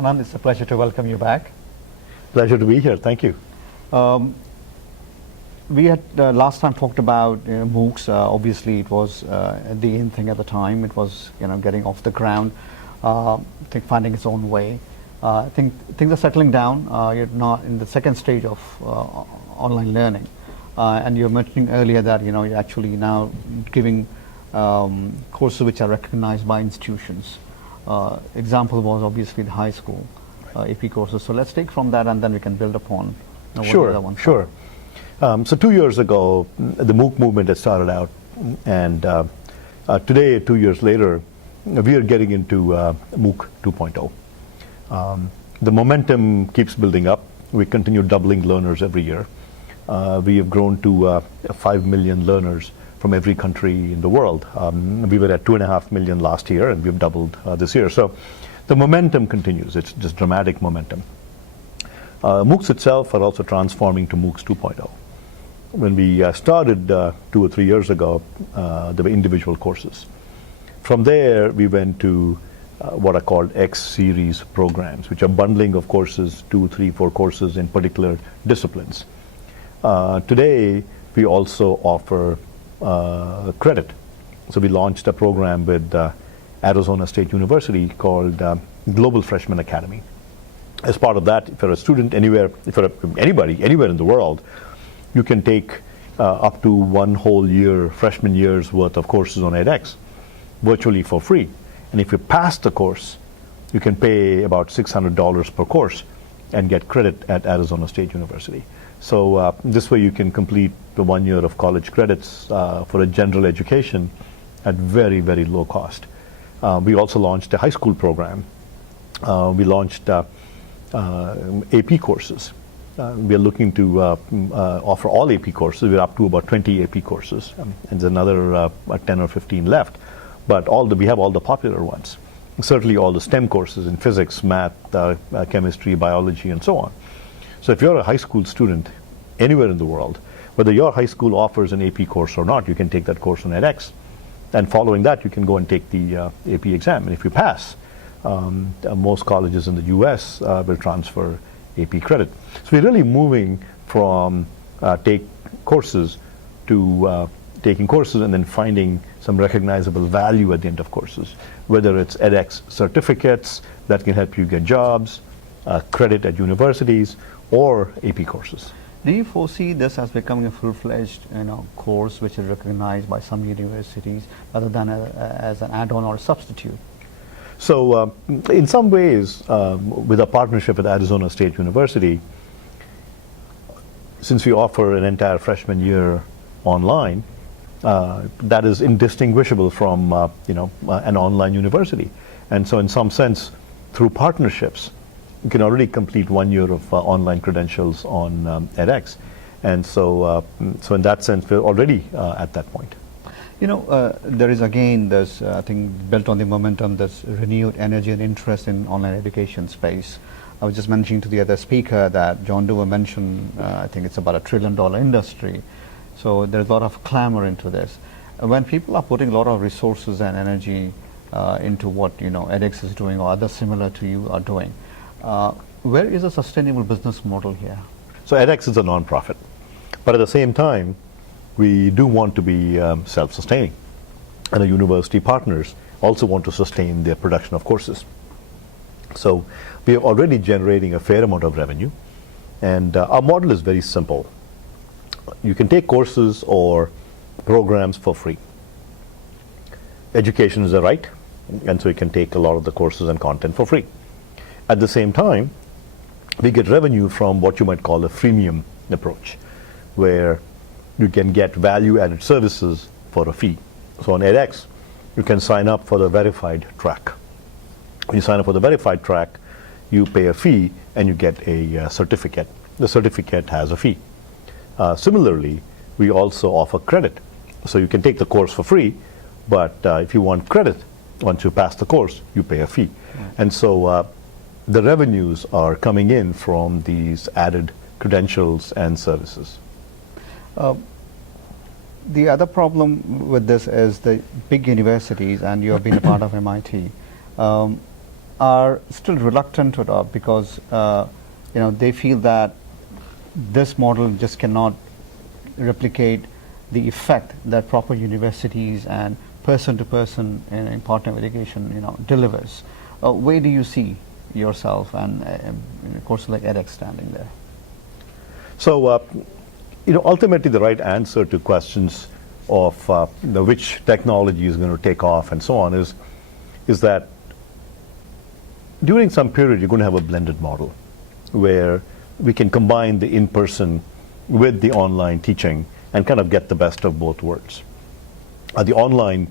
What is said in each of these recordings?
Anand, it's a pleasure to welcome you back. Pleasure to be here. Thank you. We had last time talked about MOOCs. Obviously, it was the in thing at the time. It was getting off the ground, I think finding its own way. I think things are settling down. You're not in the second stage of online learning, and you were mentioning earlier that you're actually now giving courses which are recognized by institutions. Example was obviously the high school AP courses. So let's take from that, and then we can build upon. Sure. So 2 years ago, the MOOC movement had started out, and today, 2 years later, we are getting into MOOC 2.0. The momentum keeps building up. We continue doubling learners every year. We have grown to 5 million learners from every country in the world. We were at 2.5 million last year, and we've doubled this year. So the momentum continues. It's just dramatic momentum. MOOCs itself are also transforming to MOOCs 2.0. When we started 2 or 3 years ago, there were individual courses. From there, we went to what are called X series programs, which are bundling of courses, 2, 3, 4 courses in particular disciplines. Today, we also offer credit. So we launched a program with Arizona State University called Global Freshman Academy. As part of that, if you're a student anywhere, if you're anybody, anywhere in the world, you can take up to 1 whole year, freshman year's worth of courses on edX, virtually for free. And if you pass the course, you can pay about $600 per course and get credit at Arizona State University. So this way you can complete the 1 year of college credits for a general education at very, very low cost. We also launched a high school program. We launched AP courses. We are looking to offer all AP courses. We're up to about 20 AP courses, and there's another 10 or 15 left. But we have all the popular ones. Certainly all the STEM courses in physics, math, chemistry, biology, and so on. So if you're a high school student anywhere in the world, whether your high school offers an AP course or not, you can take that course on edX. And following that, you can go and take the AP exam. And if you pass, most colleges in the US will transfer AP credit. So we're really moving from take courses to taking courses and then finding some recognizable value at the end of courses, whether it's edX certificates that can help you get jobs, credit at universities, or AP courses. Do you foresee this as becoming a full-fledged course which is recognized by some universities rather than as an add-on or a substitute? So in some ways, with a partnership with Arizona State University, since we offer an entire freshman year online, that is indistinguishable from an online university. And so in some sense, through partnerships, you can already complete 1 year of online credentials on edX. And so in that sense, we're already at that point. There is again this, I think, built on the momentum, this renewed energy and interest in online education space. I was just mentioning to the other speaker that John Dewar mentioned, I think it's about $1 trillion industry. So there's a lot of clamor into this. When people are putting a lot of resources and energy into what edX is doing or others similar to you are doing, where is a sustainable business model here? So edX is a nonprofit, but at the same time, we do want to be self-sustaining, and the university partners also want to sustain their production of courses. So we are already generating a fair amount of revenue, and our model is very simple. You can take courses or programs for free. Education is a right, and so you can take a lot of the courses and content for free. At the same time, we get revenue from what you might call a freemium approach, where you can get value-added services for a fee. So on edX, you can sign up for the verified track. When you sign up for the verified track, you pay a fee and you get a certificate. The certificate has a fee. Similarly, we also offer credit. So you can take the course for free, but if you want credit, once you pass the course, you pay a fee. And so the revenues are coming in from these added credentials and services. The other problem with this is the big universities, and you have been a part of MIT, are still reluctant to adopt because they feel that this model just cannot replicate the effect that proper universities and person-to-person in partner education delivers. Where do you see yourself and a course like edX standing there? So, ultimately the right answer to questions of which technology is going to take off and so on is that during some period you're going to have a blended model where we can combine the in-person with the online teaching and kind of get the best of both worlds. The online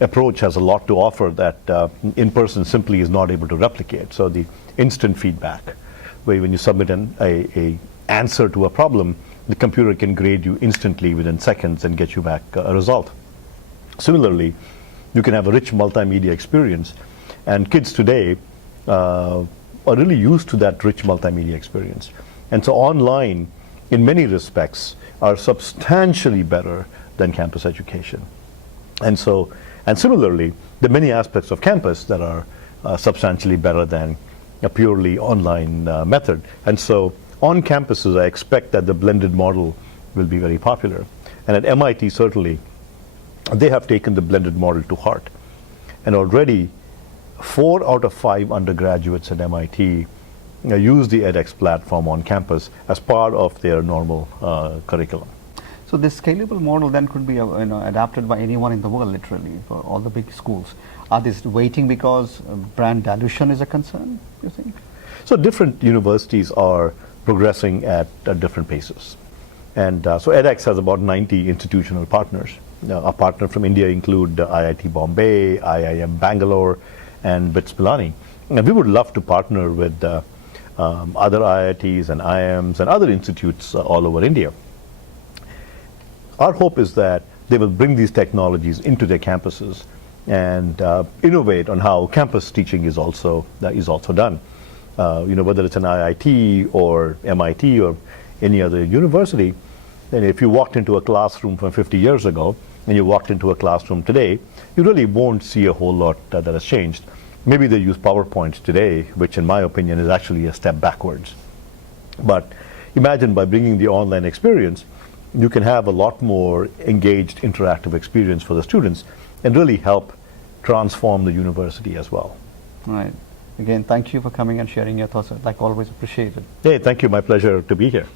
approach has a lot to offer that in-person simply is not able to replicate. So the instant feedback, where when you submit a answer to a problem, the computer can grade you instantly within seconds and get you back a result. Similarly, you can have a rich multimedia experience, and kids today are really used to that rich multimedia experience. And so online, in many respects, are substantially better than campus education. And similarly, there are many aspects of campus that are substantially better than a purely online method. And so on campuses, I expect that the blended model will be very popular. And at MIT, certainly, they have taken the blended model to heart. And already, 4 out of 5 undergraduates at MIT use the edX platform on campus as part of their normal curriculum. So this scalable model then could be adapted by anyone in the world, literally, for all the big schools. Are they waiting because brand dilution is a concern, you think? So different universities are progressing at different paces. And so edX has about 90 institutional partners. Our partners from India include IIT Bombay, IIM Bangalore, and BITS Pilani. And we would love to partner with other IITs and IIMs and other institutes all over India. Our hope is that they will bring these technologies into their campuses and innovate on how campus teaching is also done. Whether it's an IIT or MIT or any other university, and if you walked into a classroom from 50 years ago and you walked into a classroom today, you really won't see a whole lot that has changed. Maybe they use PowerPoint today, which in my opinion is actually a step backwards. But imagine by bringing the online experience, you can have a lot more engaged, interactive experience for the students and really help transform the university as well. Right. Again, thank you for coming and sharing your thoughts. Like always, appreciate it. Hey, thank you. My pleasure to be here.